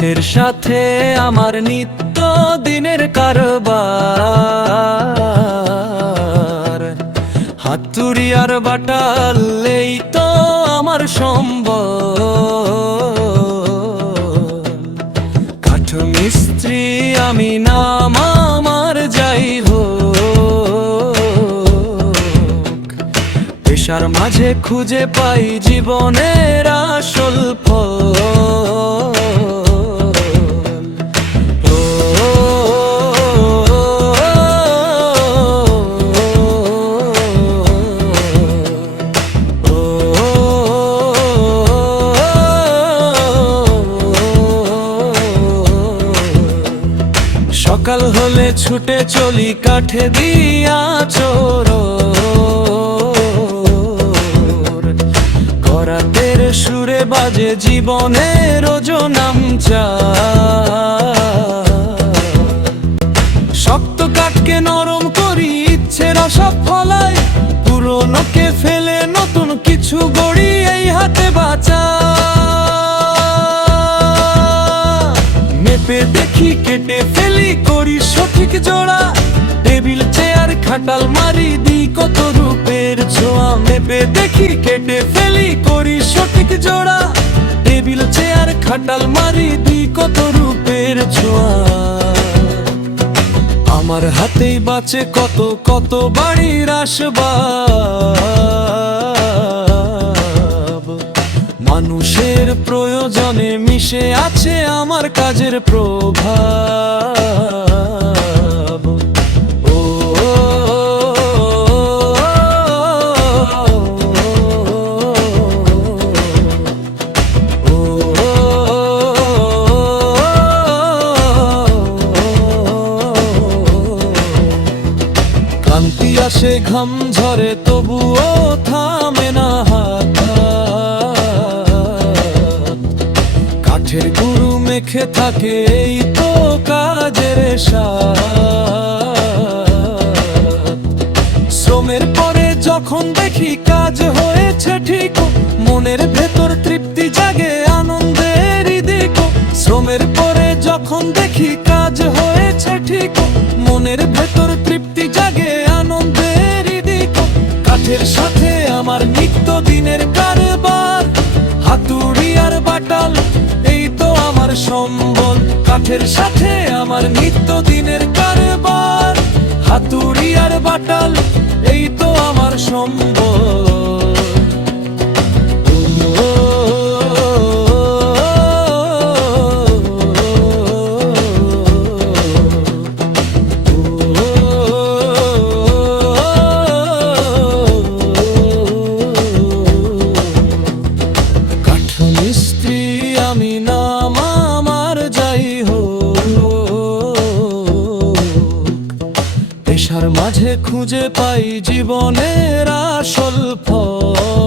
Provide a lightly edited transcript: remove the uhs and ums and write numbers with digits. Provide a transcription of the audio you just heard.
কাঠের সাথে আমার নিত্য দিনের কারবার, হাতুড়ি আর বাটালেই তো আমার সম্বল। কাঠ মিস্ত্রি আমি নাম আমার যাই হোক, পেশার মাঝে খুঁজে পাই জীবনের আসল ফল। সকাল হলে ছুটে চলি কাঠে দিয়া চোর, করাতের সুরে বাজে জীবনের ওজনাম চা। শক্ত কাঠকে নরম করি ইচ্ছের সব ফলাই, পুরনোকে ফেলে নতুন কিছু গড়ি এই হাতে বাঁচা। মেপে দেখি কেটে ফেলি করি সঠিক জোড়া, টেবিল চেয়ার খাটাল মারি দিই কত রূপের ছোঁয়া। মেপে দেখি কেটে ফেলি করি সঠিক জোড়া, টেবিল চেয়ার খাটাল মারি দিই কত রূপের ছোঁয়া। আমার হাতেই বাঁচে কত কত বাড়ির আসবাব, মানুষের প্রয়োজনে মিশে আছে আমার কাজের প্রভাব। ও ক্লান্তি আসে ঘাম ঝরে তবুও থামে না হাত, কাঠের গুরু মেখে থাকে এই তো কাজের স্বাদ। শ্রমের পরে যখন দেখি কাজ হয়েছে ঠিক, মনের ভেতর তৃপ্তি জাগে আনন্দের দিক। শ্রমের পরে যখন দেখি কাজ হয়েছে ঠিক, মনের ভেতর তৃপ্তি জাগে আনন্দের দিক। কাঠের সাথে আমার নিত্য দিনের কারবার, হাতুড়ি আর বাটাল এই তো আমার সম্বল। কাঠের সাথে আমার নিত্য দিনের কারবার, হাতুড়ি আর বাটাল এই তো আমার সম্বল। মিস্ত্রি আমি নাম আমার যাই হোক, পেশার মাঝে খুঁজে পাই জীবনের আসল ফল।